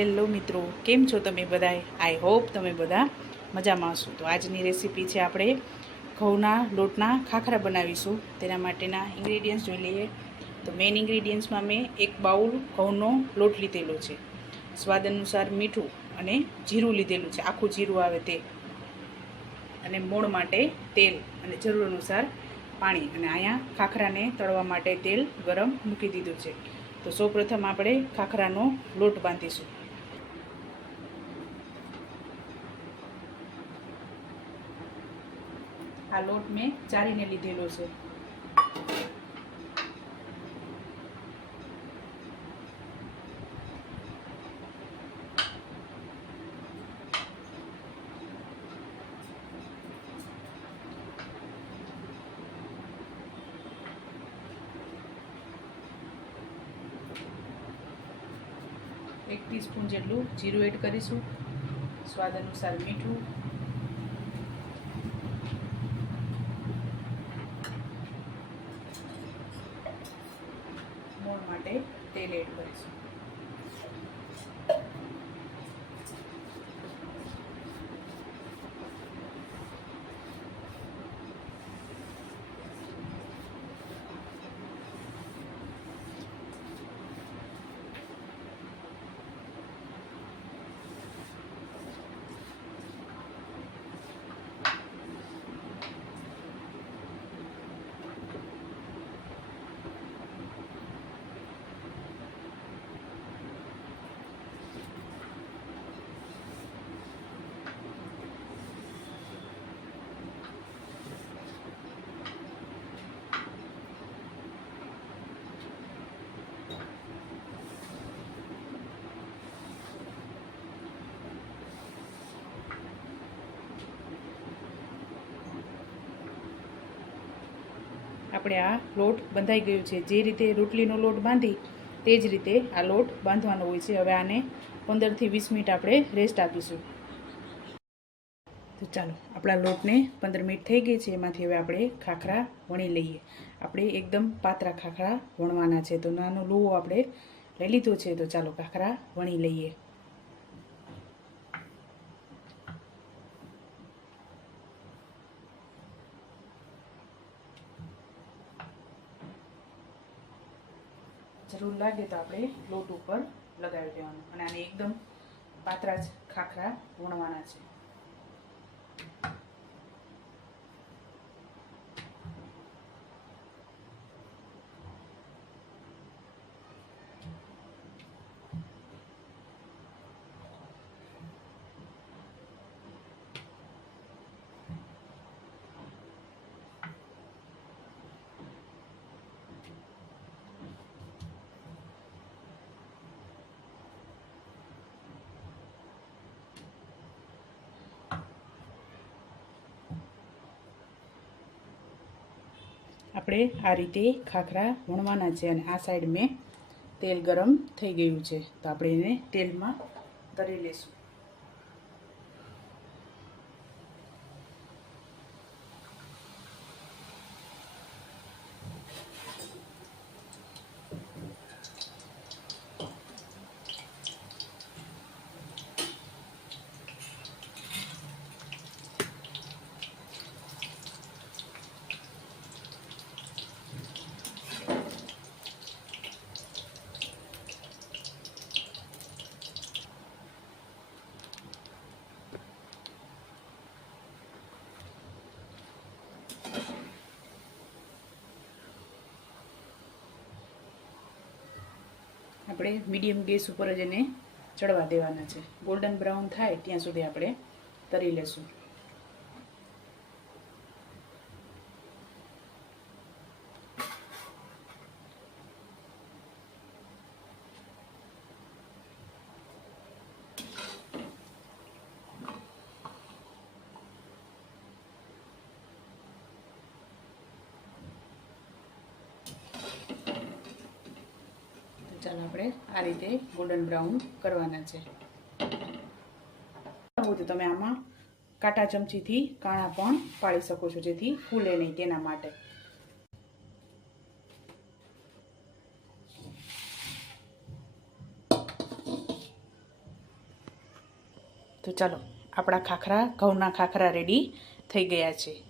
Hello મિત્રો, કેમ છો તમે બધા? આઈ હોપ તમે બધા મજામાં હશો. તો આજની રેસીપી છે, આપણે ઘઉંના લોટના ખાખરા બનાવીશું. તેના માટેના ઇન્ગ્રેડિયન્ટ્સ જોઈ લઈએ. તો મેઇન ઇન્ગ્રેડિયન્ટ્સમાં મેં એક બાઉલ ઘઉંનો લોટ લીધેલો છે, સ્વાદ અનુસાર મીઠું અને જીરું લીધેલું છે, આખું જીરું આવે તે, અને મોણ માટે તેલ અને જરૂર અનુસાર પાણી. અને અહીંયા ખાખરાને તળવા માટે તેલ ગરમ મૂકી દીધું છે. તો સૌપ્રથમ આપણે ખાખરાનો લોટ બાંધીશું. આ લોટ મેં ચારીને લીધેલો છે. એક ટીસ્પૂન જેટલું જીરું એડ કરીશું, સ્વાદ અનુસાર મીઠું, મોણ માટે તેલ એડ કરીશું. આપણે આ લોટ બંધાઈ ગયો છે. જે રીતે રોટલીનો લોટ બાંધી તે જ રીતે આ લોટ બાંધવાનો હોય છે. હવે આને 15 થી 20 મિનિટ આપણે રેસ્ટ આપીશું. તો ચાલો, આપણા લોટને 15 મિનિટ થઈ ગઈ છે. એમાંથી હવે આપણે ખાખરા વણી લઈએ. આપણે એકદમ પાતળા ખાખરા વણવાના છે. તો નાનો લુવો આપણે લઈ લીધો છે. તો ચાલો ખાખરા વણી લઈએ. જરૂર લાગે તો આપણે લોટ ઉપર લગાવી દેવાનું, અને આને એકદમ પાતળા જ ખાખરા વણવાના છે. આપણે આ રીતે ખાખરા વણવાના છે. અને આ સાઈડ મેં તેલ ગરમ થઈ ગયું છે. તો આપણે એને તેલમાં તળી લઈશું. આપણે મીડિયમ ગેસ ઉપર જ એને ચડવા દેવાના છે. ગોલ્ડન બ્રાઉન થાય ત્યાં સુધી આપણે તળી લેશું. ચાલો આપણે આ રીતે ગોલ્ડન બ્રાઉન કરવાના છે. તો તમે આમાં કાંટા ચમચીથી કાણા પણ પાડી શકો છો, જેથી ફૂલે નહીં તેના માટે. તો ચાલો, આપણા ખાખરા, ઘઉંના ખાખરા રેડી થઈ ગયા છે.